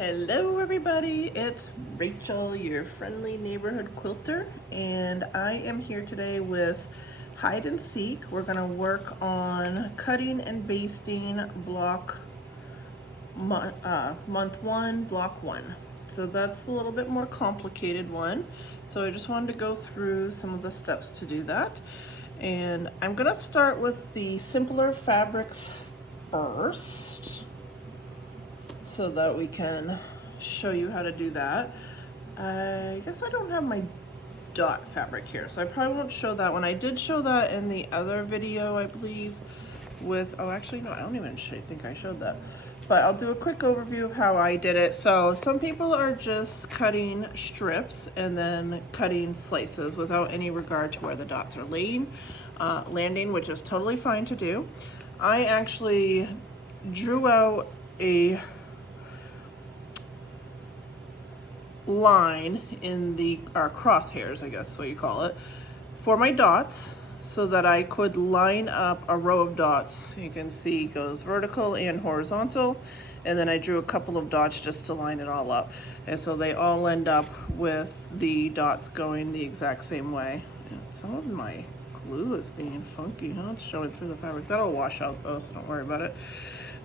Hello everybody, it's Rachel, your friendly neighborhood quilter, and I am here today with Hide and Seek. We're going to work on cutting and basting block month 1, block 1. So that's a little bit more complicated one. So I just wanted to go through some of the steps to do that. And I'm going to start with the simpler fabrics first, so that we can show you how to do that. I guess I don't have my dot fabric here, so I probably won't show that one. I did show that in the other video, I believe, with, oh actually no, I don't even think I showed that. But I'll do a quick overview of how I did it. So some people are just cutting strips and then cutting slices without any regard to where the dots are landing, which is totally fine to do. I actually drew out a line in our crosshairs, I guess what you call it, for my dots, so that I could line up a row of dots. You can see it goes vertical and horizontal, and then I drew a couple of dots just to line it all up, and so they all end up with the dots going the exact same way. And some of my glue is being funky, huh? It's showing through the fabric. That'll wash out though, so don't worry about it.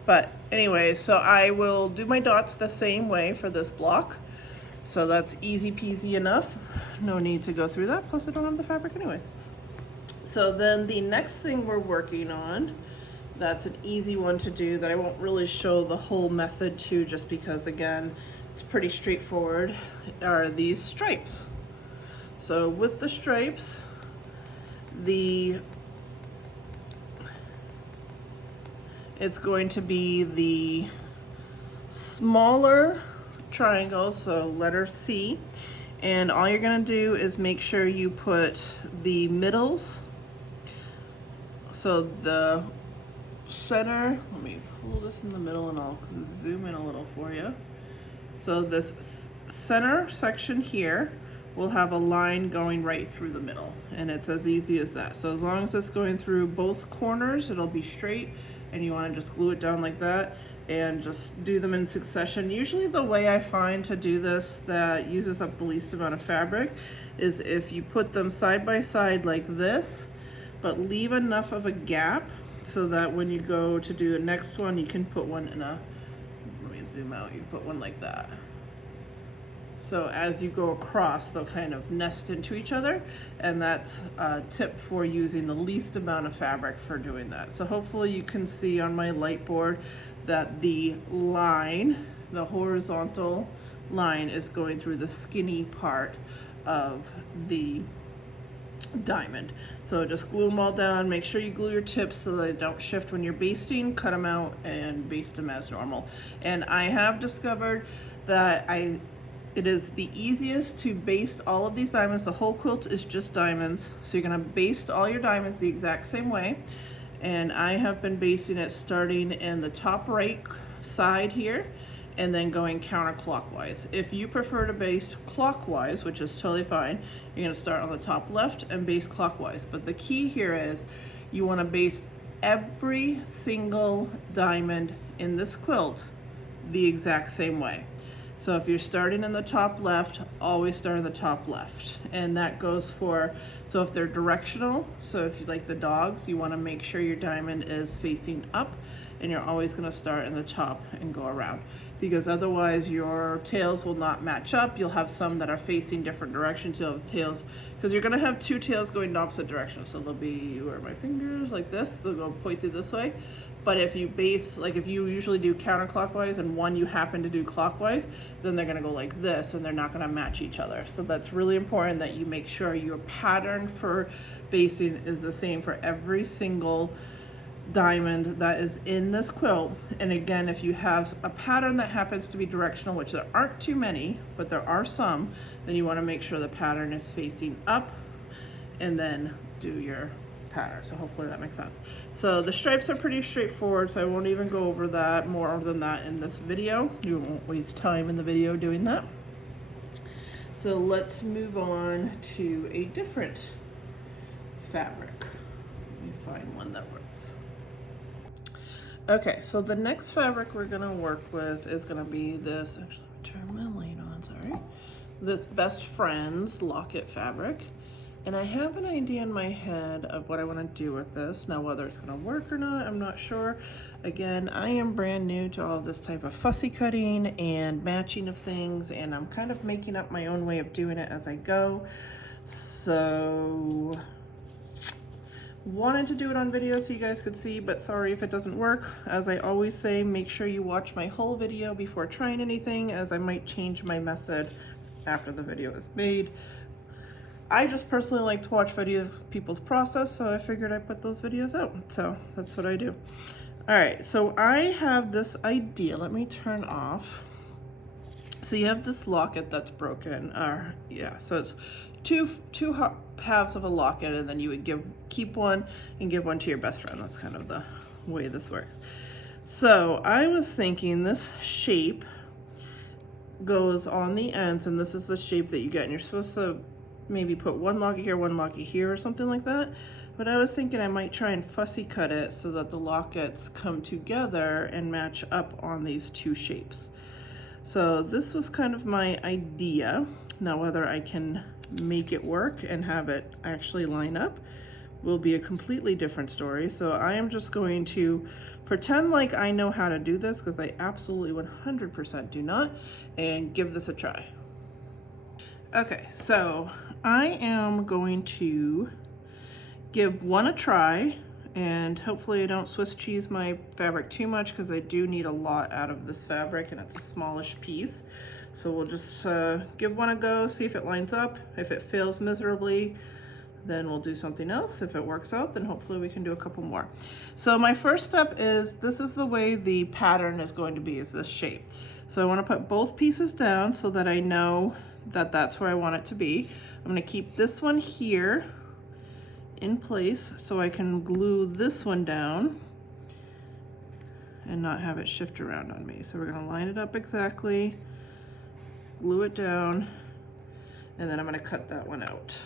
But anyway, so I will do my dots the same way for this block. So that's easy peasy enough. No need to go through that. Plus I don't have the fabric anyways. So then the next thing we're working on, that's an easy one to do that I won't really show the whole method to, just because again, it's pretty straightforward, are these stripes. So with the stripes, it's going to be the smaller triangle, so letter C, and all you're going to do is make sure you put the middles, so the center, let me pull this in the middle and I'll zoom in a little for you. So this center section here will have a line going right through the middle, and it's as easy as that. So as long as it's going through both corners, it'll be straight, and you want to just glue it down like that and just do them in succession. Usually the way I find to do this that uses up the least amount of fabric is if you put them side by side like this, but leave enough of a gap so that when you go to do the next one, you can put one in a, let me zoom out, you put one like that. So as you go across, they'll kind of nest into each other, and that's a tip for using the least amount of fabric for doing that. So hopefully you can see on my light board that the line, the horizontal line, is going through the skinny part of the diamond. So just glue them all down. Make sure you glue your tips so they don't shift when you're basting. Cut them out and baste them as normal. And I have discovered that it is the easiest to baste all of these diamonds. The whole quilt is just diamonds, so you're gonna baste all your diamonds the exact same way. And I have been basting it starting in the top right side here and then going counterclockwise. If you prefer to baste clockwise, which is totally fine, you're gonna start on the top left and baste clockwise. But the key here is you wanna baste every single diamond in this quilt the exact same way. So if you're starting in the top left, always start in the top left. And that goes for, so if they're directional, so if you like the dogs, you want to make sure your diamond is facing up, and you're always going to start in the top and go around, because otherwise your tails will not match up. You'll have some that are facing different directions. You'll have tails, because you're going to have two tails going in opposite directions. So they'll be, where are my fingers, like this, they'll go pointed this way. But if you base, like if you usually do counterclockwise and one you happen to do clockwise, then they're gonna go like this and they're not gonna match each other. So that's really important that you make sure your pattern for basting is the same for every single diamond that is in this quilt. And again, if you have a pattern that happens to be directional, which there aren't too many, but there are some, then you wanna make sure the pattern is facing up and then do your pattern. So hopefully that makes sense. So the stripes are pretty straightforward, so I won't even go over that more than that in this video. You won't waste time in the video doing that. So let's move on to a different fabric. Let me find one that works. Okay, so the next fabric we're gonna work with is gonna be this, actually let me turn my light on, sorry. This Best Friends locket fabric. And I have an idea in my head of what I wanna do with this. Now whether it's gonna work or not, I'm not sure. Again, I am brand new to all this type of fussy cutting and matching of things, and I'm kind of making up my own way of doing it as I go. So, wanted to do it on video so you guys could see, but sorry if it doesn't work. As I always say, make sure you watch my whole video before trying anything, as I might change my method after the video is made. I just personally like to watch videos of people's process, so I figured I'd put those videos out. So that's what I do. All right, so I have this idea. Let me turn off. So you have this locket that's broken, yeah, so it's two halves of a locket, and then you would keep one and give one to your best friend. That's kind of the way this works. So I was thinking this shape goes on the ends, and this is the shape that you get, and you're supposed to maybe put one locket here, or something like that. But I was thinking I might try and fussy cut it so that the lockets come together and match up on these two shapes. So this was kind of my idea. Now whether I can make it work and have it actually line up will be a completely different story. So I am just going to pretend like I know how to do this, because I absolutely 100% do not, and give this a try. Okay, so I am going to give one a try, and hopefully I don't Swiss cheese my fabric too much, because I do need a lot out of this fabric and it's a smallish piece. So we'll just give one a go, see if it lines up. If it fails miserably, then we'll do something else. If it works out, then hopefully we can do a couple more. So my first step is, this is the way the pattern is going to be, is this shape. So I want to put both pieces down so that I know that that's where I want it to be. I'm going to keep this one here in place so I can glue this one down and not have it shift around on me. So we're going to line it up exactly, glue it down, and then I'm going to cut that one out.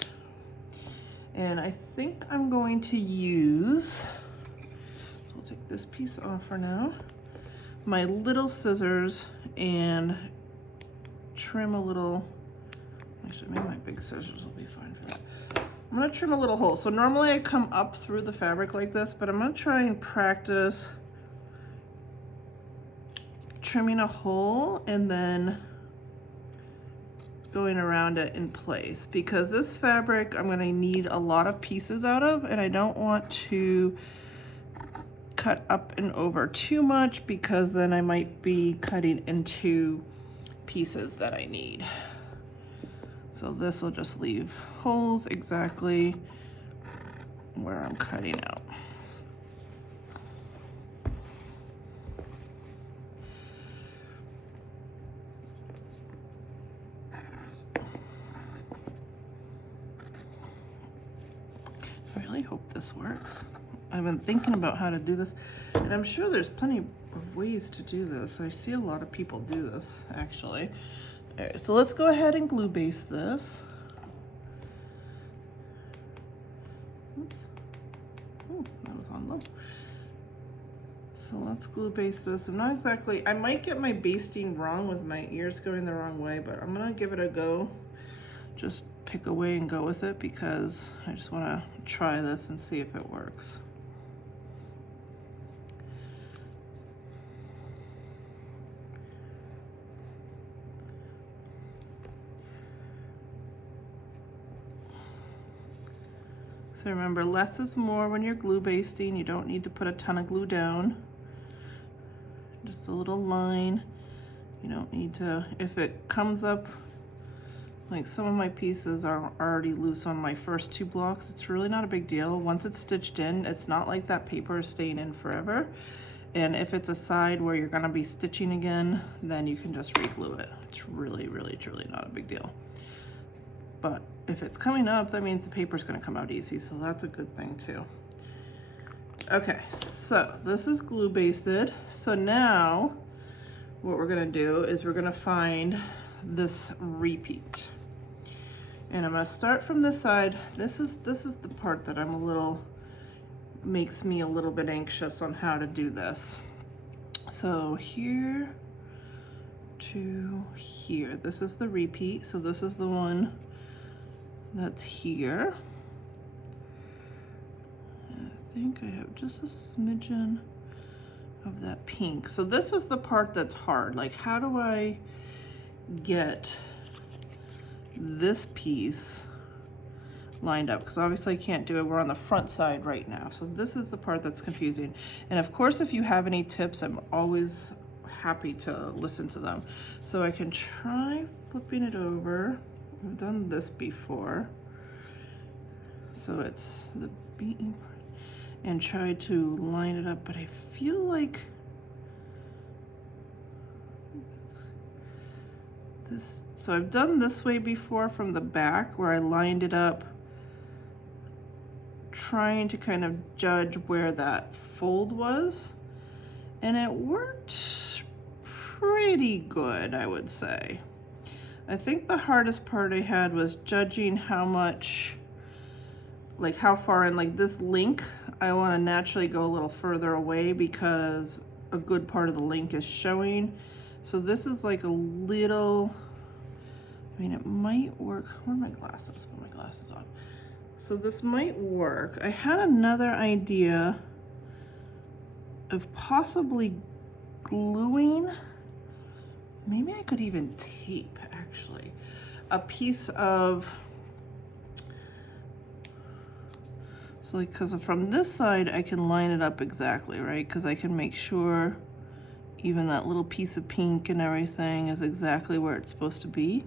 And I think I'm going to use, so we'll take this piece off for now, my little scissors and trim a little, actually maybe my big scissors will be fine for that. I'm gonna trim a little hole. So normally I come up through the fabric like this, but I'm gonna try and practice trimming a hole and then going around it in place, because this fabric I'm gonna need a lot of pieces out of, and I don't want to cut up and over too much, because then I might be cutting into pieces that I need. So this will just leave holes exactly where I'm cutting out. I really hope this works. I've been thinking about how to do this, and I'm sure there's plenty of ways to do this. I see a lot of people do this, actually. All right, so let's go ahead and glue base this. Oops. Ooh, that was on low. So let's glue base this. I'm not exactly, I might get my basting wrong with my ears going the wrong way, but I'm gonna give it a go. Just pick away and go with it, because I just wanna try this and see if it works. So remember, less is more when you're glue basting. You don't need to put a ton of glue down. Just a little line. You don't need to, if it comes up, like some of my pieces are already loose on my first two blocks, it's really not a big deal. Once it's stitched in, it's not like that paper is staying in forever. And if it's a side where you're gonna be stitching again, then you can just re-glue it. It's really, really, truly not a big deal. But if it's coming up, that means the paper's gonna come out easy, so that's a good thing too. Okay, so this is glue basted. So now what we're gonna do is we're gonna find this repeat. And I'm gonna start from this side. This is the part that makes me a little bit anxious on how to do this. So here to here, this is the repeat. So this is the one that's here. And I think I have just a smidgen of that pink. So this is the part that's hard. Like, how do I get this piece lined up? Because obviously I can't do it. We're on the front side right now. So this is the part that's confusing. And of course, if you have any tips, I'm always happy to listen to them. So I can try flipping it over. I've done this before. So it's the beaten part, and try to line it up, but I feel like this, so I've done this way before from the back where I lined it up, trying to kind of judge where that fold was, and it worked pretty good, I would say. I think the hardest part I had was judging how much, like how far in, like this link, I want to naturally go a little further away because a good part of the link is showing. So this is like a little, I mean, it might work. Where are my glasses? Put my glasses on. So this might work. I had another idea of possibly gluing, maybe I could even tape actually, a piece of, so like, because from this side I can line it up exactly, right? Because I can make sure even that little piece of pink and everything is exactly where it's supposed to be.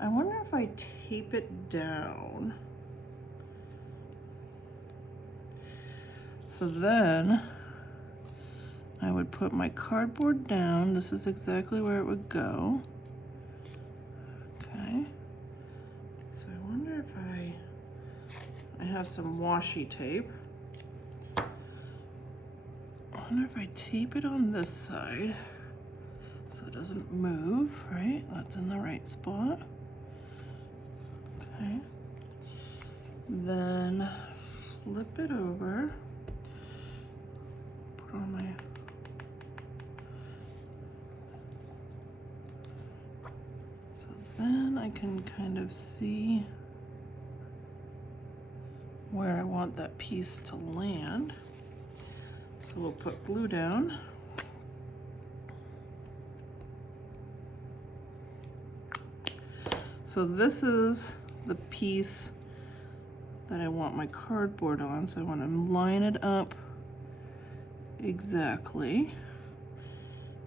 I wonder if I tape it down. So then I would put my cardboard down. This is exactly where it would go. Okay. So I wonder if I have some washi tape. I wonder if I tape it on this side so it doesn't move, right? That's in the right spot. Okay. Then flip it over. Put on my, so then I can kind of see where I want that piece to land. So we'll put glue down. So this is the piece that I want my cardboard on. So I want to line it up exactly.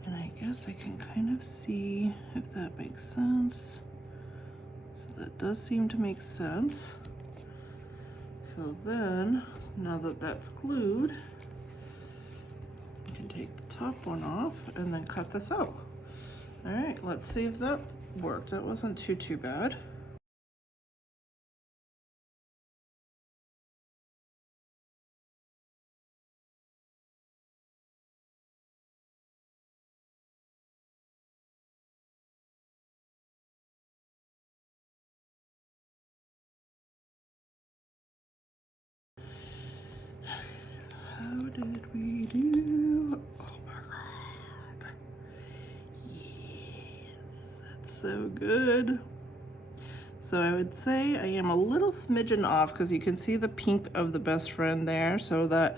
And I guess I can kind of see if that makes sense. So that does seem to make sense. So then, now that that's glued, I can take the top one off and then cut this out. All right, let's see if that worked. That wasn't too bad. How did we do? Oh my God. Yes, that's so good. So I would say I am a little smidgen off because you can see the pink of the best friend there. So that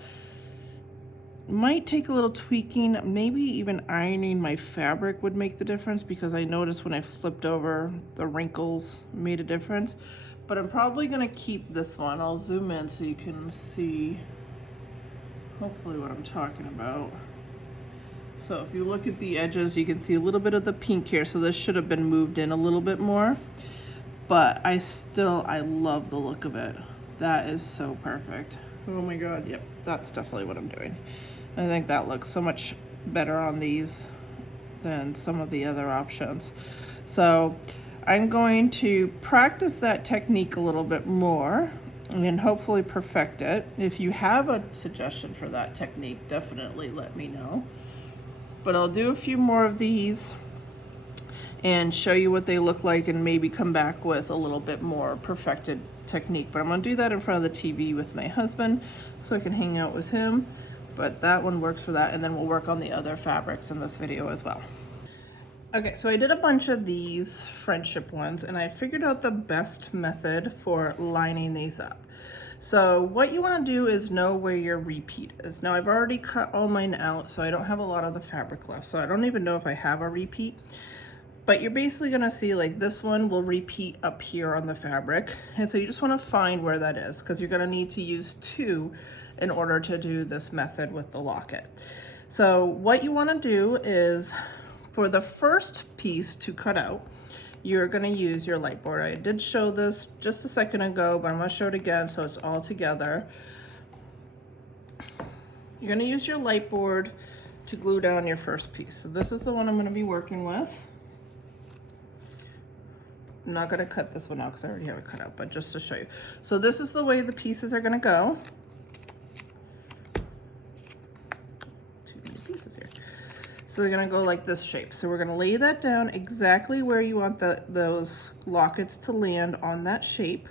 might take a little tweaking. Maybe even ironing my fabric would make the difference because I noticed when I flipped over, the wrinkles made a difference. But I'm probably gonna keep this one. I'll zoom in so you can see hopefully what I'm talking about. So if you look at the edges, you can see a little bit of the pink here. So this should have been moved in a little bit more, but I love the look of it. That is so perfect. Oh my God, yep, that's definitely what I'm doing. I think that looks so much better on these than some of the other options. So I'm going to practice that technique a little bit more and hopefully perfect it. If you have a suggestion for that technique, definitely let me know. But I'll do a few more of these and show you what they look like and maybe come back with a little bit more perfected technique. But I'm gonna do that in front of the TV with my husband so I can hang out with him but that one works for that, and then we'll work on the other fabrics in this video as well. Okay, so I did a bunch of these friendship ones, and I figured out the best method for lining these up. So what you want to do is know where your repeat is. Now I've already cut all mine out, so I don't have a lot of the fabric left, so I don't even know if I have a repeat. But you're basically going to see like this one will repeat up here on the fabric, and so you just want to find where that is, because you're going to need to use 2 in order to do this method with the locket. So what you want to do is, for the first piece to cut out, you're going to use your light board. I did show this just a second ago, but I'm going to show it again so it's all together. You're going to use your light board to glue down your first piece. So this is the one I'm going to be working with. I'm not going to cut this one out because I already have it cut out, but just to show you. So this is the way the pieces are going to go. Too many pieces here. So they're going to go like this shape. So we're going to lay that down exactly where you want those lockets to land on that shape.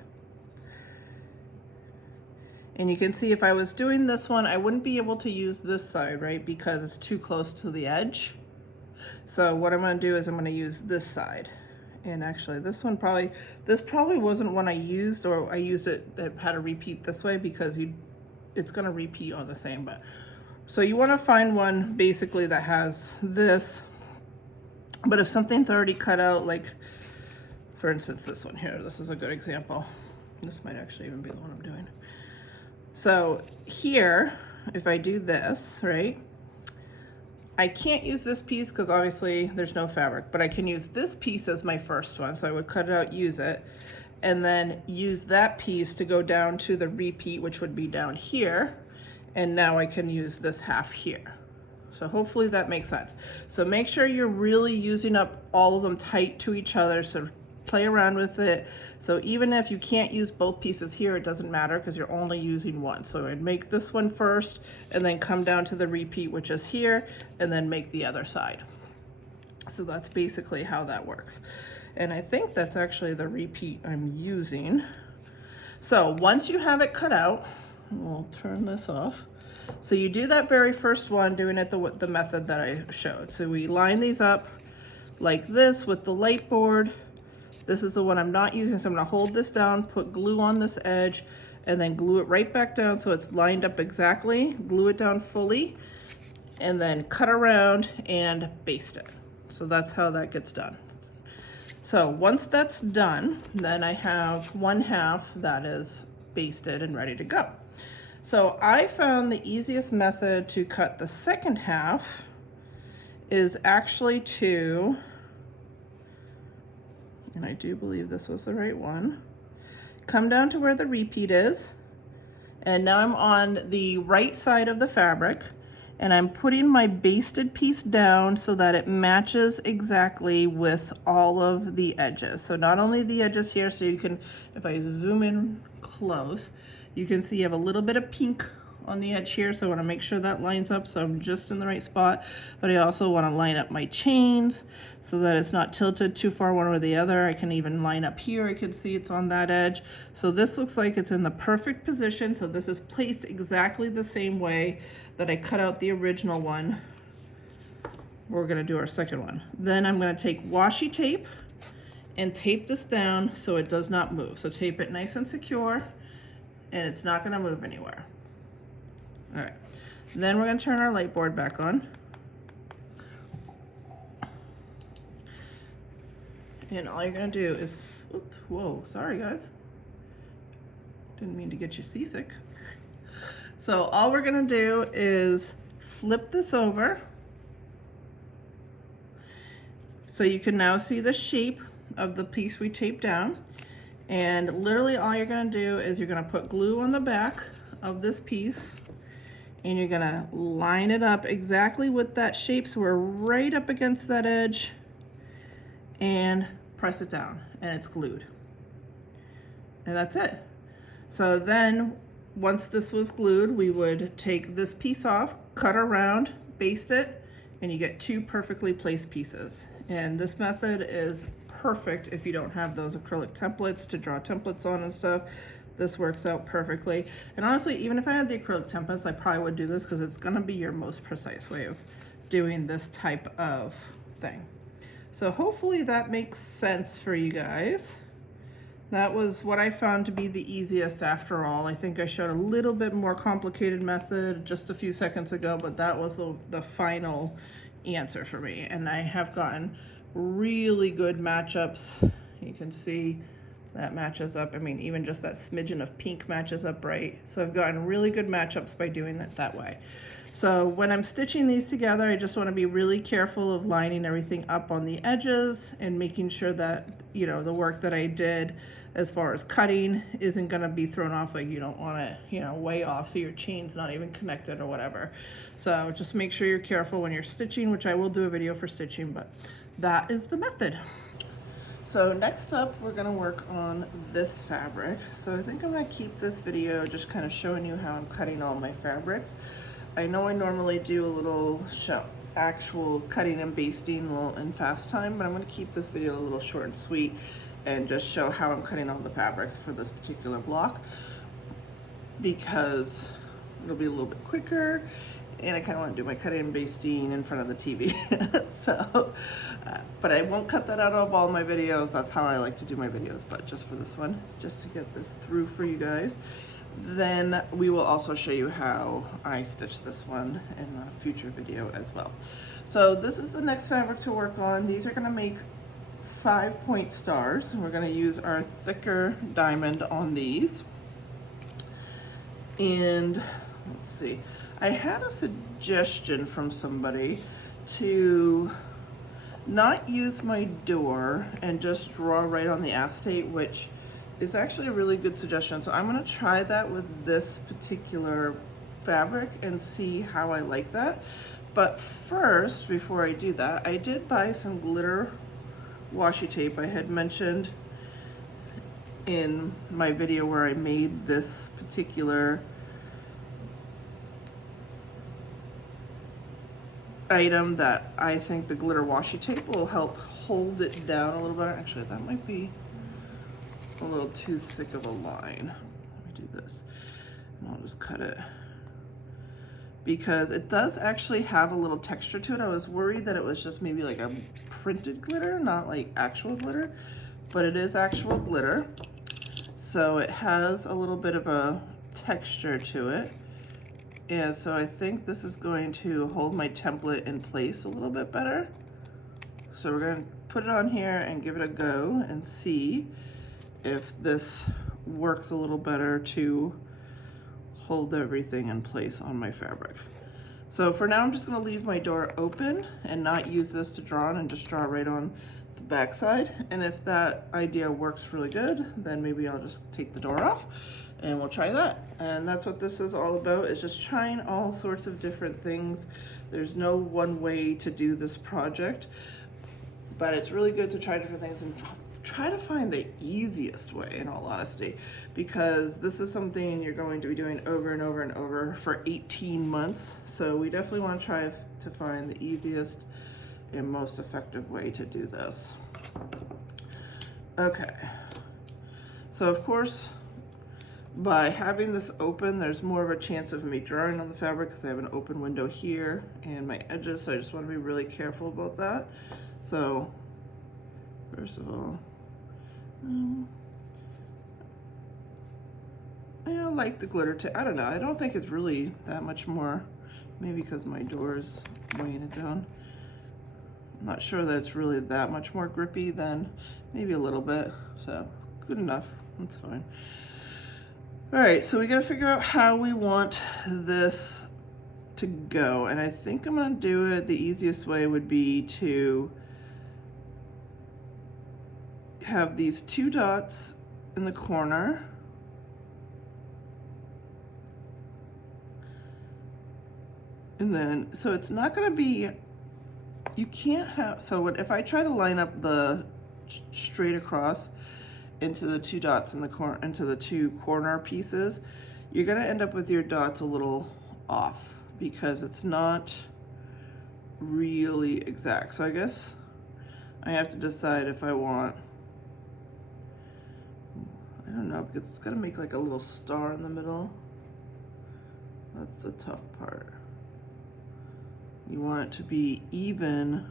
And you can see if I was doing this one, I wouldn't be able to use this side, right? Because it's too close to the edge. So what I'm going to do is I'm going to use this side. And actually this probably wasn't one I used, or I used it that had to repeat this way because it's going to repeat on the same, but so you want to find one basically that has this, but if something's already cut out, like for instance this one here, this is a good example. This might actually even be the one I'm doing. So here, if I do this, right, I can't use this piece because obviously there's no fabric, but I can use this piece as my first one. So I would cut it out, use it, and then use that piece to go down to the repeat, which would be down here. And now I can use this half here. So hopefully that makes sense. So make sure you're really using up all of them tight to each other. So play around with it. So even if you can't use both pieces here, it doesn't matter because you're only using one. So I'd make this one first and then come down to the repeat, which is here, and then make the other side. So that's basically how that works. And I think that's actually the repeat I'm using. So once you have it cut out, we'll turn this off. So you do that very first one, doing it the method that I showed. So we line these up like this with the light board. This is the one I'm not using, so I'm going to hold this down, put glue on this edge, and then glue it right back down so it's lined up exactly. Glue it down fully, and then cut around and baste it. So that's how that gets done. So once that's done, then I have one half that is basted and ready to go. So I found the easiest method to cut the second half is actually to, and I do believe this was the right one, come down to where the repeat is, and now I'm on the right side of the fabric, and I'm putting my basted piece down so that it matches exactly with all of the edges. So not only the edges here, so you can, if I zoom in close, you can see you have a little bit of pink on the edge here, so I want to make sure that lines up so I'm just in the right spot. But I also want to line up my chains so that it's not tilted too far one or the other. I can even line up here. I can see it's on that edge. So this looks like it's in the perfect position. So this is placed exactly the same way that I cut out the original one. We're going to do our second one. Then I'm going to take washi tape and tape this down so it does not move. So tape it nice and secure, and it's not going to move anywhere. All right, then we're going to turn our light board back on. And all you're going to do is, oops, whoa, sorry guys. Didn't mean to get you seasick. So all we're going to do is flip this over. So you can now see the shape of the piece we taped down. And literally all you're going to do is you're going to put glue on the back of this piece, and you're going to line it up exactly with that shape so we're right up against that edge, and press it down, and it's glued. And that's it. So then once this was glued, we would take this piece off, cut around, baste it, and you get 2 perfectly placed pieces. And this method is perfect if you don't have those acrylic templates to draw templates on and stuff. this works out perfectly. And honestly, even if I had the acrylic templates, I probably would do this because it's gonna be your most precise way of doing this type of thing. So hopefully that makes sense for you guys. That was what I found to be the easiest after all. I think I showed a little bit more complicated method just a few seconds ago, but that was the final answer for me. And I have gotten really good matchups. You can see that matches up. I mean, even just that smidgen of pink matches up right. So I've gotten really good matchups by doing it that way. So when I'm stitching these together, I just want to be really careful of lining everything up on the edges and making sure that, you know, the work that I did as far as cutting isn't going to be thrown off. Like, you don't want it, you know, way off so your chain's not even connected or whatever. So just make sure you're careful when you're stitching, which I will do a video for stitching, but that is the method. So next up, we're gonna work on this fabric. So I think I'm gonna keep this video just kind of showing you how I'm cutting all my fabrics. I know I normally do a little actual cutting and basting a little in fast time, but I'm gonna keep this video a little short and sweet and just show how I'm cutting all the fabrics for this particular block, because it'll be a little bit quicker and I kind of want to do my cutting and basting in front of the TV. So, but I won't cut that out of all my videos. That's how I like to do my videos, but just for this one, just to get this through for you guys. Then we will also show you how I stitch this one in a future video as well. So this is the next fabric to work on. These are going to make 5-point stars, and we're going to use our thicker diamond on these. And let's see, I had a suggestion from somebody to not use my door and just draw right on the acetate, which is actually a really good suggestion. So I'm gonna try that with this particular fabric and see how I like that. But first, before I do that, I did buy some glitter washi tape. I had mentioned in my video where I made this particular item that I think the glitter washi tape will help hold it down a little bit. Actually, that might be a little too thick of a line. Let me do this and I'll just cut it, because it does actually have a little texture to it. I was worried that it was just maybe like a printed glitter, not like actual glitter, but it is actual glitter. So it has a little bit of a texture to it. And so I think this is going to hold my template in place a little bit better. So we're going to put it on here and give it a go and see if this works a little better to hold everything in place on my fabric. So for now, I'm just going to leave my door open and not use this to draw on, and just draw right on the back side. And if that idea works really good, then maybe I'll just take the door off and we'll try that. And that's what this is all about, is just trying all sorts of different things. There's no one way to do this project, but it's really good to try different things and try to find the easiest way, in all honesty, because this is something you're going to be doing over and over and over for 18 months. So we definitely want to try to find the easiest and most effective way to do this. Okay, so of course, by having this open, there's more of a chance of me drawing on the fabric because I have an open window here and my edges, so I just want to be really careful about that. So first of all, I like the glitter too. I don't know, I don't think it's really that much more, maybe because my door is weighing it down. I'm not sure that it's really that much more grippy than maybe a little bit, so good enough, that's fine. All right, so we gotta figure out how we want this to go. And I think I'm gonna do it, the easiest way would be to have these 2 dots in the corner. And then, so it's not gonna be, you can't have, so if I try to line up the straight across into the 2 dots in the corner, into the 2 corner pieces, you're gonna end up with your dots a little off because it's not really exact. So I guess I have to decide if I want, I don't know, because it's got to make like a little star in the middle. That's the tough part. You want it to be even.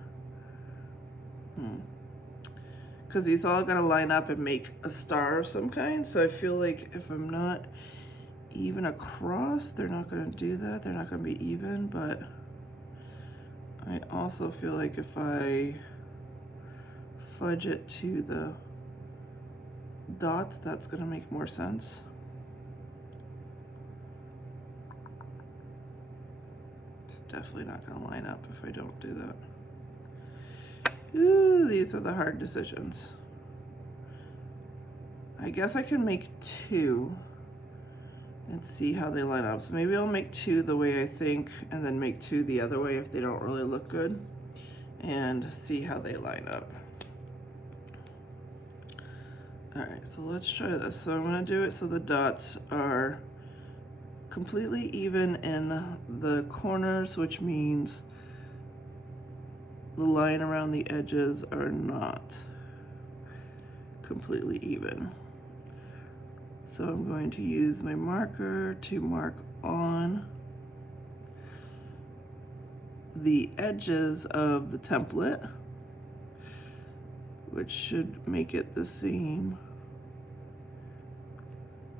Because these all got to line up and make a star of some kind. So I feel like if I'm not even across, they're not going to do that. They're not going to be even, but I also feel like if I fudge it to the dots, that's going to make more sense. It's definitely not going to line up if I don't do that. Ooh, these are the hard decisions. I guess I can make two and see how they line up. So maybe I'll make two the way I think and then make two the other way if they don't really look good, and see how they line up. All right, so let's try this. So I'm gonna do it so the dots are completely even in the corners, which means the line around the edges are not completely even. So I'm going to use my marker to mark on the edges of the template, which should make it the same,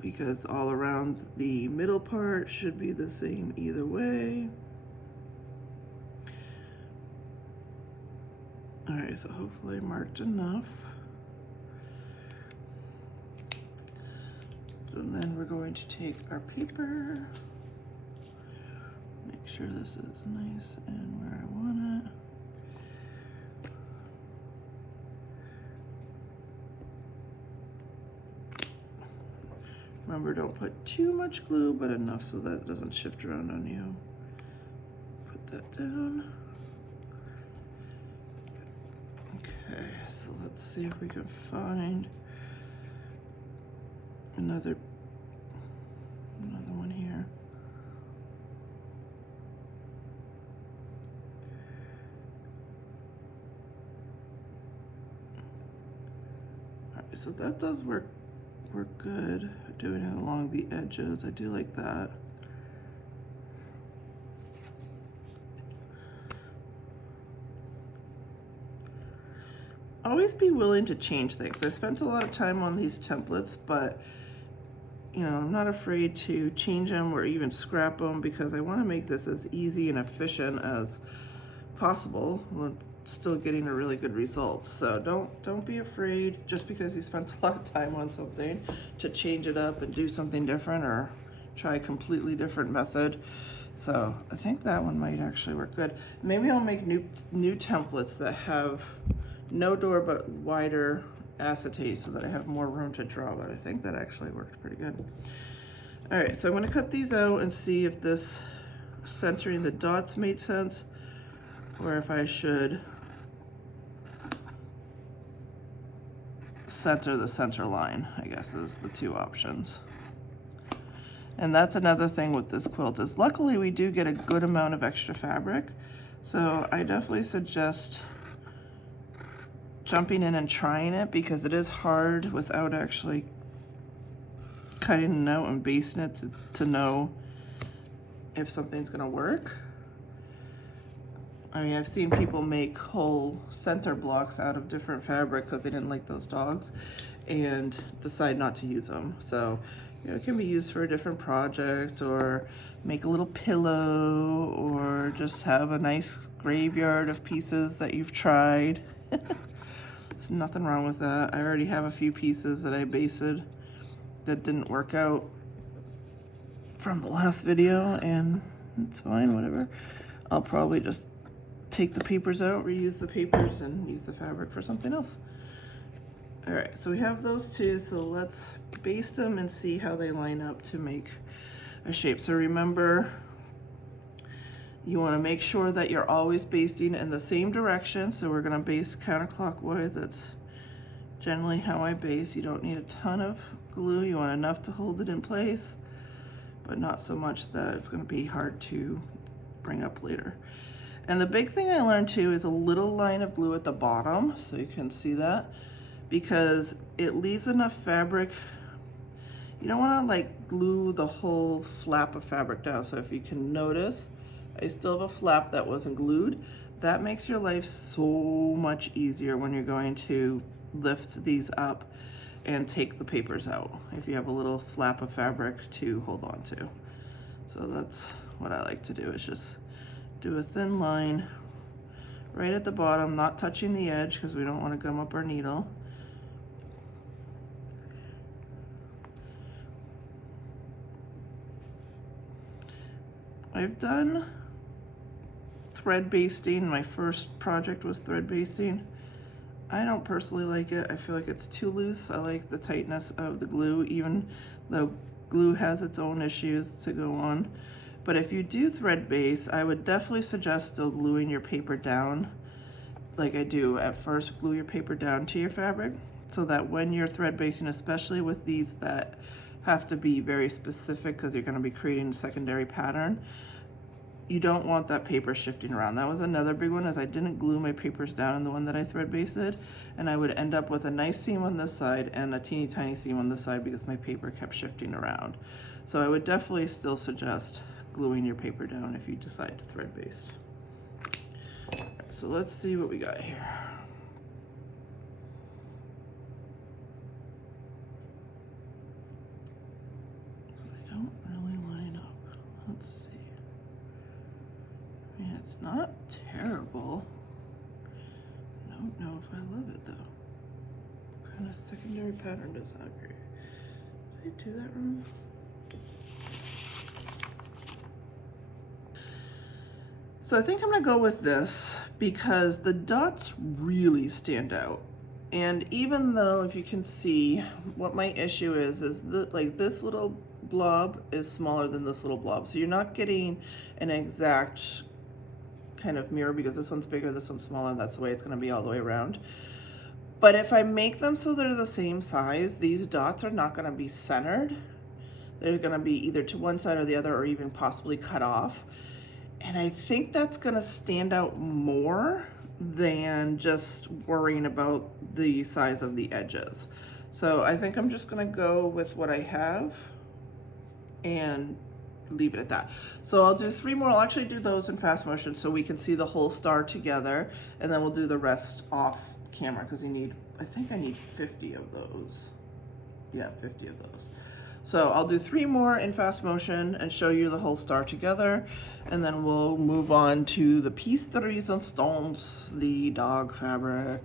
because all around the middle part should be the same either way. All right, so hopefully I marked enough. And then we're going to take our paper, make sure this is nice and where I want it. Remember, don't put too much glue, but enough so that it doesn't shift around on you. Put that down. Okay, so let's see if we can find another one here. All right, so that does work good, doing it along the edges. I do like that. Always be willing to change things. I spent a lot of time on these templates, but you know, I'm not afraid to change them or even scrap them, because I want to make this as easy and efficient as possible while still getting a really good result. So don't be afraid, just because you spent a lot of time on something, to change it up and do something different or try a completely different method. So I think that one might actually work good. Maybe I'll make new templates that have no door but wider acetate so that I have more room to draw, but I think that actually worked pretty good. All right, so I'm going to cut these out and see if this centering the dots made sense, or if I should center the center line, I guess is the two options. And that's another thing with this quilt, is luckily we do get a good amount of extra fabric, so I definitely suggest jumping in and trying it, because it is hard without actually cutting it out and basting it to know if something's gonna work. I mean, I've seen people make whole center blocks out of different fabric because they didn't like those dogs and decide not to use them. So, you know, it can be used for a different project, or make a little pillow, or just have a nice graveyard of pieces that you've tried. There's nothing wrong with that. I already have a few pieces that I basted that didn't work out from the last video, and it's fine, whatever. I'll probably just take the papers out, reuse the papers, and use the fabric for something else. All right, so we have those two, so let's baste them and see how they line up to make a shape. So remember, you want to make sure that you're always basting in the same direction. So we're going to baste counterclockwise. That's generally how I base. You don't need a ton of glue. You want enough to hold it in place, but not so much that it's going to be hard to bring up later. And the big thing I learned too is a little line of glue at the bottom, so you can see that, because it leaves enough fabric You don't want to like glue the whole flap of fabric down. So if you can notice, I still have a flap that wasn't glued. That makes your life so much easier when you're going to lift these up and take the papers out, if you have a little flap of fabric to hold on to. So that's what I like to do, is just do a thin line right at the bottom, not touching the edge because we don't want to gum up our needle. I've done thread basting. My first project was thread basting. I don't personally like it. I feel like it's too loose. I like the tightness of the glue, even though glue has its own issues to go on. But if you do thread base, I would definitely suggest still gluing your paper down like I do at first. Glue your paper down to your fabric so that when you're thread basting, especially with these that have to be very specific because you're going to be creating a secondary pattern, you don't want that paper shifting around. That was another big one, is I didn't glue my papers down in the one that I thread basted, and I would end up with a nice seam on this side and a teeny tiny seam on this side because my paper kept shifting around. So I would definitely still suggest gluing your paper down if you decide to thread baste. All right, so let's see what we got here. They don't really line up. Let's see. Yeah, it's not terrible. I don't know if I love it though. What kind of secondary pattern does that create? Did I do that wrong? So I think I'm gonna go with this because the dots really stand out. And even though, if you can see, what my issue is that like this little blob is smaller than this little blob. So you're not getting an exact kind of mirror because this one's bigger, this one's smaller, and that's the way it's going to be all the way around. But if I make them so they're the same size, these dots are not going to be centered. They're going to be either to one side or the other, or even possibly cut off. And I think that's going to stand out more than just worrying about the size of the edges. So I think I'm just going to go with what I have and leave it at that. So I'll do 3 more. I'll actually do those in fast motion so we can see the whole star together, and then we'll do the rest off camera because you need, I think I need 50 of those. Yeah, 50 of those. So I'll do 3 more in fast motion and show you the whole star together, and then we'll move on to the piece de resistance, the dog fabric.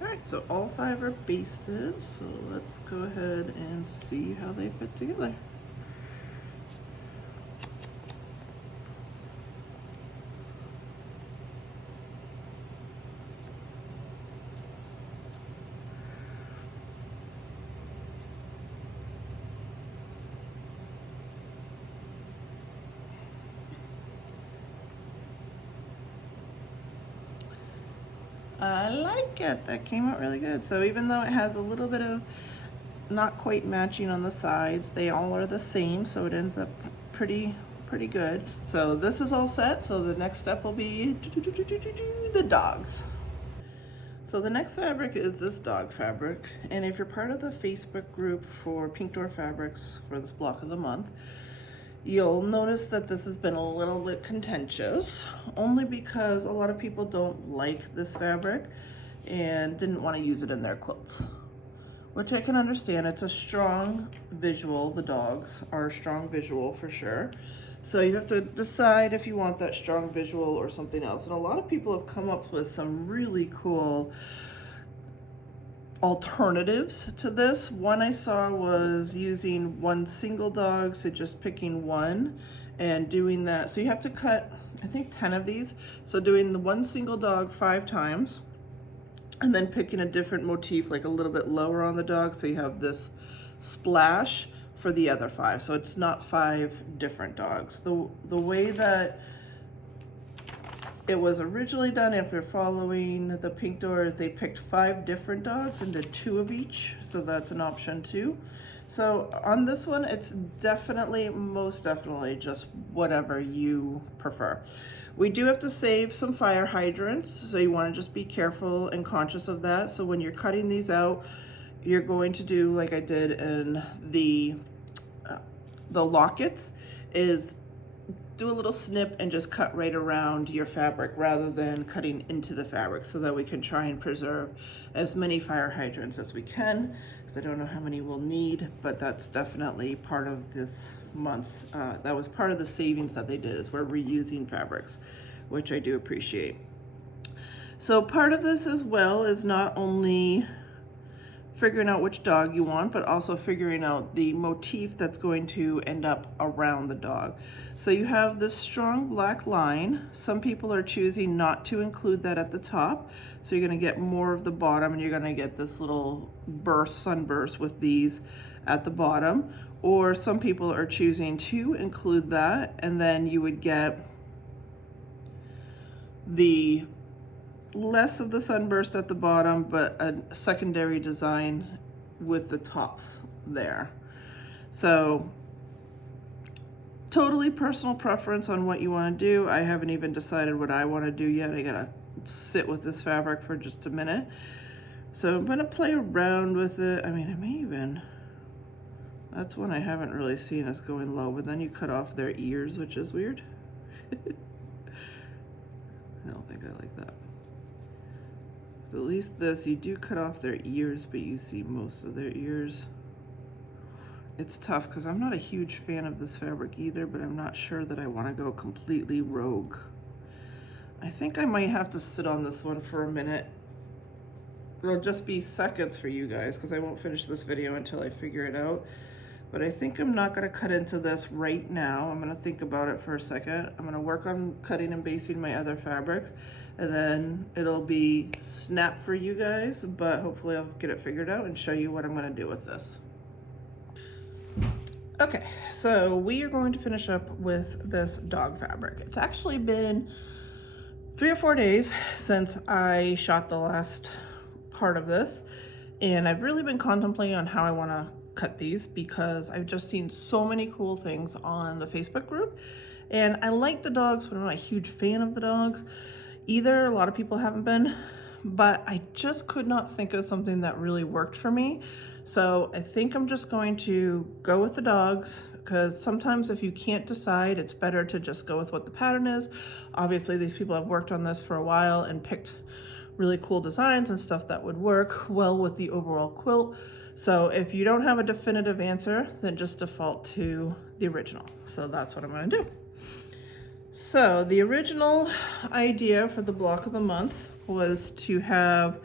All right, so all 5 are basted, so let's go ahead and see how they fit together. I like it. That came out really good. So even though it has a little bit of not quite matching on the sides, they all are the same, so it ends up pretty good. So this is all set. So the next step will be the dogs. So the next fabric is this dog fabric, and if you're part of the Facebook group for Pink Door Fabrics for this block of the month, you'll notice that this has been a little bit contentious, only because a lot of people don't like this fabric and didn't want to use it in their quilts, which I can understand. It's a strong visual. The dogs are a strong visual for sure. So you have to decide if you want that strong visual or something else. And a lot of people have come up with some really cool alternatives to this. One I saw was using one single dog, so just picking one and doing that. So you have to cut, I think, 10 of these. So doing the one single dog 5 times, and then picking a different motif, like a little bit lower on the dog, so you have this splash for the other 5. So it's not 5 different dogs. The way that it was originally done, if you're following the Pink Door, they picked 5 different dogs and did 2 of each. So that's an option too. So on this one, it's definitely, most definitely, just whatever you prefer. We do have to save some fire hydrants, so you want to just be careful and conscious of that. So when you're cutting these out, you're going to do like I did in the lockets, is do a little snip and just cut right around your fabric rather than cutting into the fabric, so that we can try and preserve as many fire hydrants as we can, because I don't know how many we'll need, but that's definitely part of this month's, that was part of the savings that they did, is we're reusing fabrics, which I do appreciate. So part of this as well is not only figuring out which dog you want, but also figuring out the motif that's going to end up around the dog. So you have this strong black line. Some people are choosing not to include that at the top, so you're going to get more of the bottom, and you're going to get this little sunburst with these at the bottom. Or some people are choosing to include that, and then you would get the less of the sunburst at the bottom, but a secondary design with the tops there. So totally personal preference on what you want to do. I haven't even decided what I want to do yet. I gotta sit with this fabric for just a minute. So I'm gonna play around with it. I mean, I may even, that's one I haven't really seen us going low, but then you cut off their ears, which is weird. I don't think I like that. So at least this, you do cut off their ears, but you see most of their ears. It's tough because I'm not a huge fan of this fabric either, but I'm not sure that I want to go completely rogue. I think I might have to sit on this one for a minute. It'll just be seconds for you guys because I won't finish this video until I figure it out. But I think I'm not going to cut into this right now. I'm going to think about it for a second. I'm going to work on cutting and basting my other fabrics, and then it'll be snap for you guys, but hopefully I'll get it figured out and show you what I'm going to do with this. Okay, so we are going to finish up with this dog fabric. It's actually been 3 or 4 days since I shot the last part of this, and I've really been contemplating on how I want to cut these, because I've just seen so many cool things on the Facebook group, and I like the dogs, but I'm not a huge fan of the dogs either. A lot of people haven't been, but I just could not think of something that really worked for me. So I think I'm just going to go with the dogs, because sometimes if you can't decide, it's better to just go with what the pattern is. Obviously these people have worked on this for a while and picked really cool designs and stuff that would work well with the overall quilt. So if you don't have a definitive answer, then just default to the original. So that's what I'm going to do. So the original idea for the block of the month was to have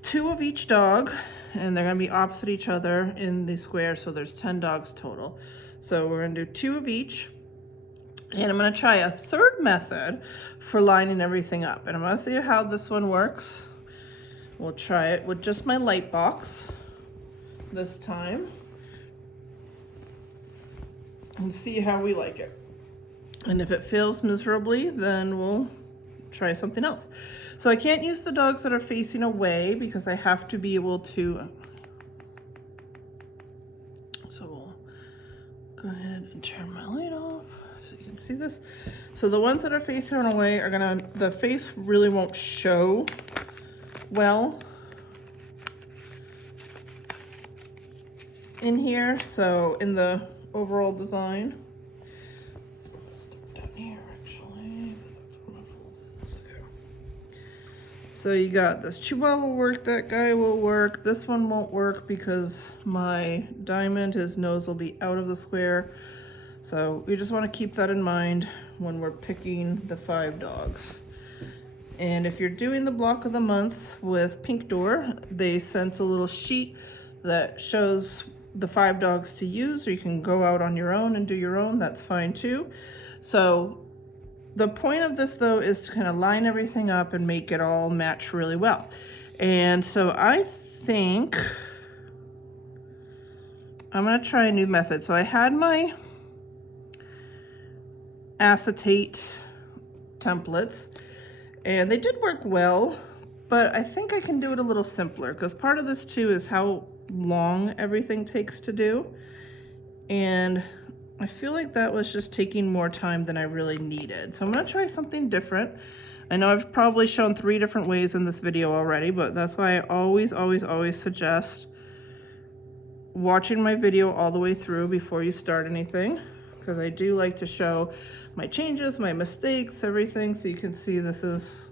2 of each dog, and they're going to be opposite each other in the square, so there's 10 dogs total. So we're going to do 2 of each, and I'm going to try a third method for lining everything up, and I'm going to see how this one works. We'll try it with just my light box this time and see how we like it. And if it fails miserably, then we'll try something else. So I can't use the dogs that are facing away because I have to be able to, so we'll Go ahead and turn my light off so you can see this. So the ones that are facing away are gonna, the face really won't show well in here, so in the overall design. Stick down here actually, because that's what folds in. So there. So you got this Chihuahua will work, that guy will work, this one won't work because my diamond, his nose will be out of the square. So we just want to keep that in mind when we're picking the 5 dogs. And if you're doing the block of the month with Pink Door, they sent a little sheet that shows the 5 dogs to use, or you can go out on your own and do your own, that's fine too. So the point of this though is to kind of line everything up and make it all match really well. And so I think I'm gonna try a new method. So I had my acetate templates and they did work well, but I think I can do it a little simpler because part of this too is how long everything takes to do. And I feel like that was just taking more time than I really needed. So I'm gonna try something different. I know I've probably shown 3 different ways in this video already, but that's why I always suggest watching my video all the way through before you start anything, because I do like to show my changes, my mistakes, everything, so you can see this is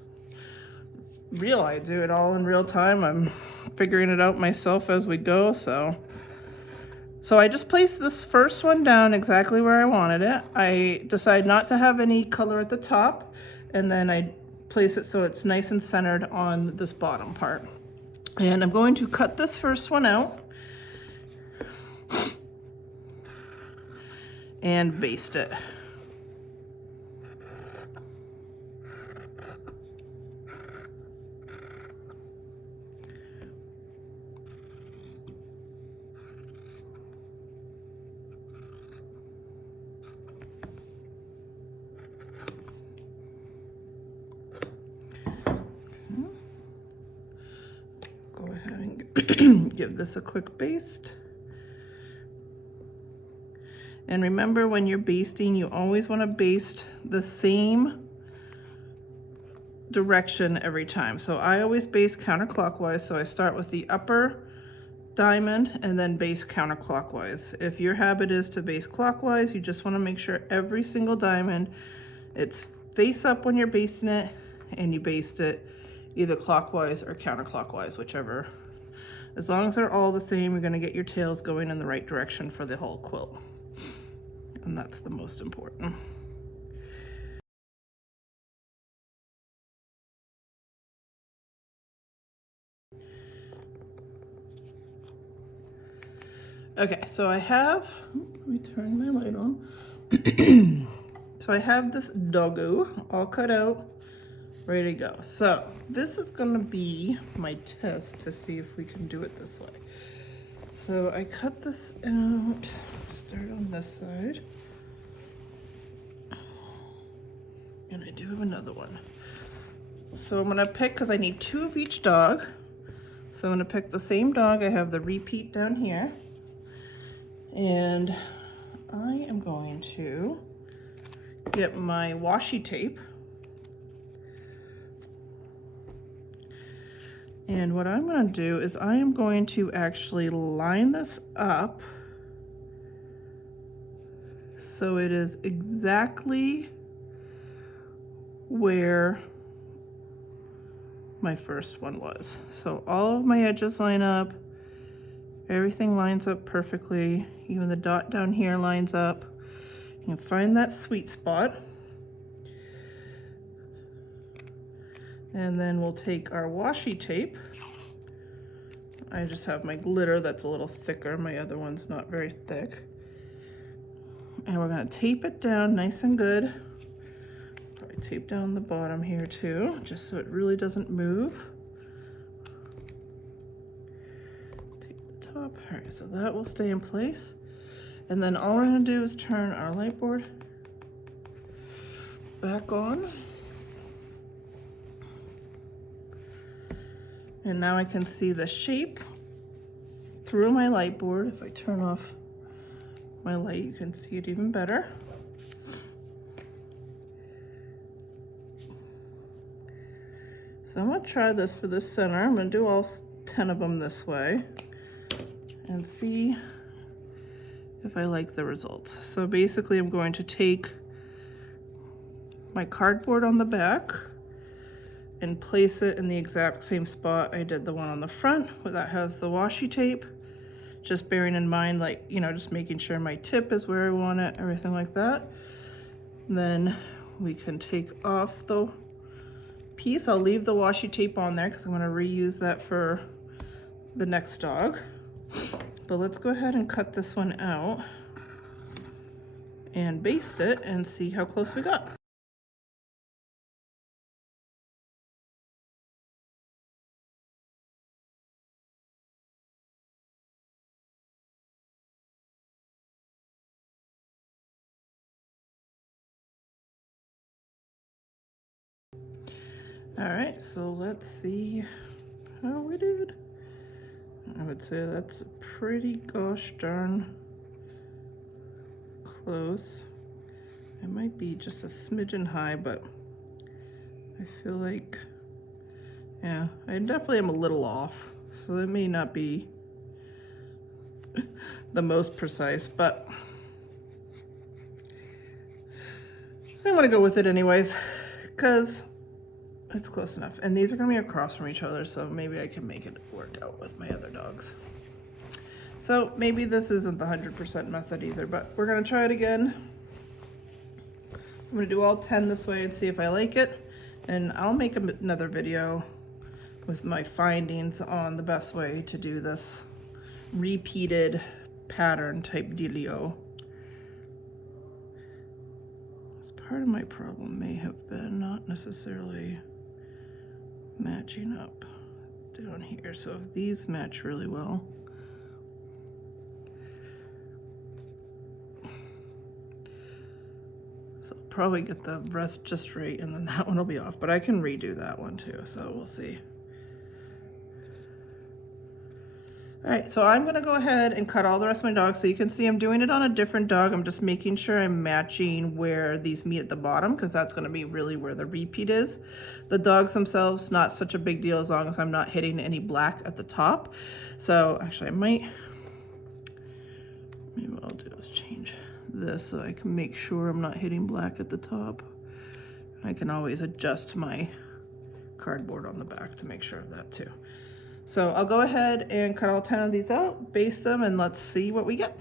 real. I do it all in real time. I'm figuring it out myself as we go. So I just placed this first one down exactly where I wanted it. I decided not to have any color at the top, and then I place it so it's nice and centered on this bottom part. And I'm going to cut this first one out and baste it. Go ahead and give this a quick baste. And remember, when you're basting, you always want to baste the same direction every time. So I always baste counterclockwise. So I start with the upper diamond and then baste counterclockwise. If your habit is to baste clockwise, you just want to make sure every single diamond, it's face up when you're basting it, and you baste it either clockwise or counterclockwise, whichever. As long as they're all the same, you're going to get your tails going in the right direction for the whole quilt. And that's the most important. Okay, so I have, let me turn my light on. So I have this doggo all cut out, ready to go. So this is gonna be my test to see if we can do it this way. So I cut this out, start on this side. And I do have another one. So I'm gonna pick, because I need 2 of each dog. So I'm gonna pick the same dog. I have the repeat down here. And I am going to get my washi tape. And what I'm gonna do is I am going to actually line this up so it is exactly where my first one was. So all of my edges line up, everything lines up perfectly, even the dot down here lines up. You can find that sweet spot. And then we'll take our washi tape. I just have my glitter that's a little thicker, my other one's not very thick. And we're gonna tape it down nice and good. Probably tape down the bottom here too, just so it really doesn't move. Tape the top. All right, so that will stay in place. And then all we're gonna do is turn our light board back on. And now I can see the shape through my light board. If I turn off my light, you can see it even better. So I'm gonna try this for the center. I'm gonna do all 10 of them this way and see if I like the results. So basically I'm going to take my cardboard on the back and place it in the exact same spot I did the one on the front, where that has the washi tape. Just bearing in mind, like, you know, just making sure my tip is where I want it, everything like that. And then we can take off the piece. I'll leave the washi tape on there because I'm going to reuse that for the next dog. But let's go ahead and cut this one out and baste it and see how close we got. All right, so let's see how we did. I would say that's pretty gosh darn close. It might be just a smidgen high, but I feel like, yeah, I definitely am a little off. So it may not be the most precise, but I want to go with it anyways, because it's close enough. And these are going to be across from each other, so maybe I can make it work out with my other dogs. So maybe this isn't the 100% method either, but we're going to try it again. I'm going to do all 10 this way and see if I like it. And I'll make another video with my findings on the best way to do this repeated pattern type dealio. Part of my problem may have been not necessarily matching up down here. So if these match really well, so I'll probably get the rest just right, and then that one will be off, but I can redo that one too, so we'll see. All right, so I'm gonna go ahead and cut all the rest of my dogs. So you can see I'm doing it on a different dog. I'm just making sure I'm matching where these meet at the bottom, because that's gonna be really where the repeat is. The dogs themselves, not such a big deal as long as I'm not hitting any black at the top. So actually maybe what I'll do is change this so I can make sure I'm not hitting black at the top. I can always adjust my cardboard on the back to make sure of that too. So I'll go ahead and cut all 10 of these out, baste them, and let's see what we get.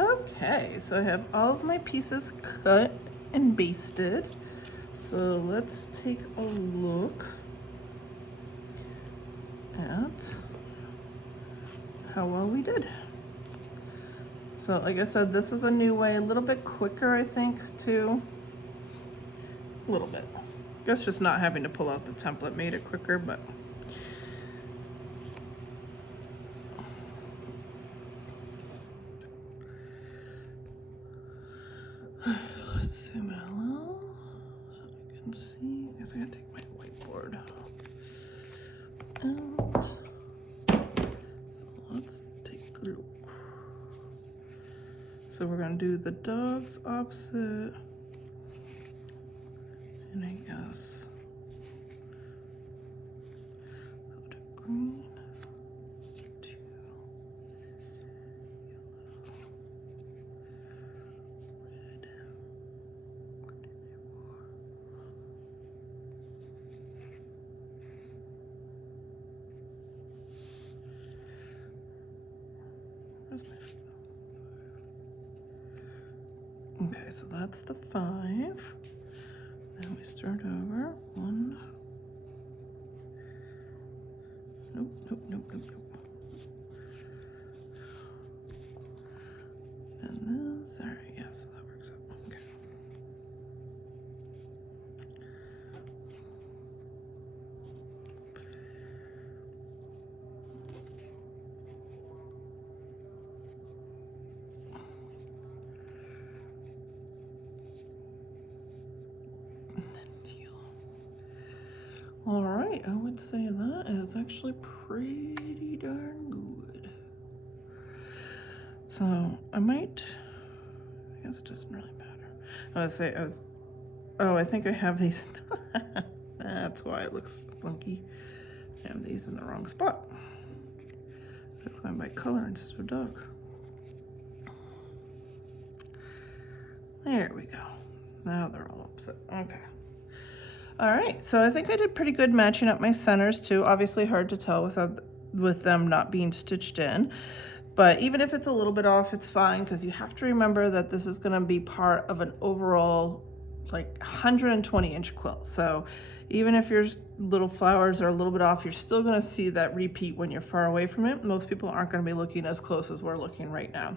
Okay, so I have all of my pieces cut and basted. So let's take a look at how well we did. So like I said, this is a new way, a little bit quicker, I think, too. A little bit. I guess just not having to pull out the template made it quicker, but let's zoom in a little so I can see. I guess I gotta take my whiteboard out. So let's take a look. So we're gonna do the dogs opposite, and I guess green, two, yellow, red, where's my... Okay, so that's the 5. Then we start over. 1. Nope, nope, nope, nope, nope. And this, alright, yeah, so that works out. Okay. All right, I would say that is actually pretty darn good. So I might, I guess it doesn't really matter. I would say I think I have these. That's why it looks funky. I have these in the wrong spot. I was going by color instead of dog. There we go. Now they're all opposite. Okay. All right, so I think I did pretty good matching up my centers too. Obviously hard to tell with them not being stitched in, but even if it's a little bit off, it's fine, because you have to remember that this is gonna be part of an overall like 120-inch quilt. So even if your little flowers are a little bit off, you're still gonna see that repeat when you're far away from it. Most people aren't gonna be looking as close as we're looking right now.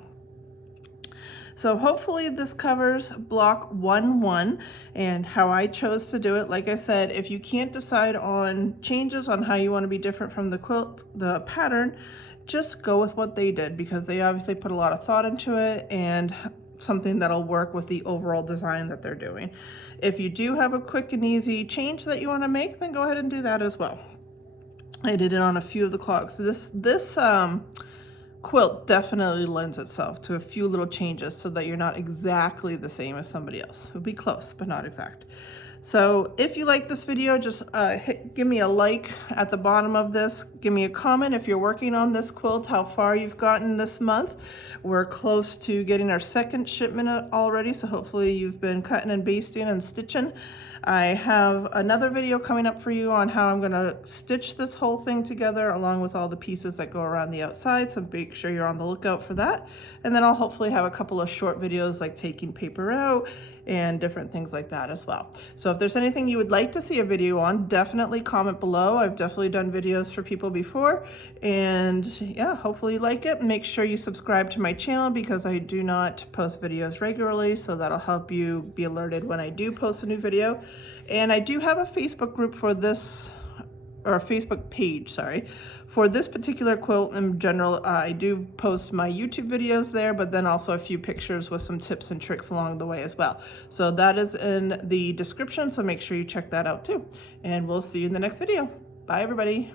So hopefully this covers block 1-1 and how I chose to do it. Like I said, if you can't decide on changes on how you want to be different from the quilt, the pattern, just go with what they did, because they obviously put a lot of thought into it and something that'll work with the overall design that they're doing. If you do have a quick and easy change that you want to make, then go ahead and do that as well. I did it on a few of the clogs. This quilt definitely lends itself to a few little changes so that you're not exactly the same as somebody else. It'll be close, but not exact. So if you like this video, just give me a like at the bottom of this. Give me a comment if you're working on this quilt, how far you've gotten this month. We're close to getting our 2nd shipment already, so hopefully you've been cutting and basting and stitching. I have another video coming up for you on how I'm gonna stitch this whole thing together along with all the pieces that go around the outside, so make sure you're on the lookout for that. And then I'll hopefully have a couple of short videos like taking paper out and different things like that as well. So if there's anything you would like to see a video on, definitely comment below. I've definitely done videos for people before, and yeah, hopefully you like it. Make sure you subscribe to my channel, because I do not post videos regularly, so that'll help you be alerted when I do post a new video. And I do have a Facebook group for this, or a Facebook page, sorry, for this particular quilt in general. I do post my YouTube videos there, but then also a few pictures with some tips and tricks along the way as well. So that is in the description, so make sure you check that out too. And we'll see you in the next video. Bye, everybody.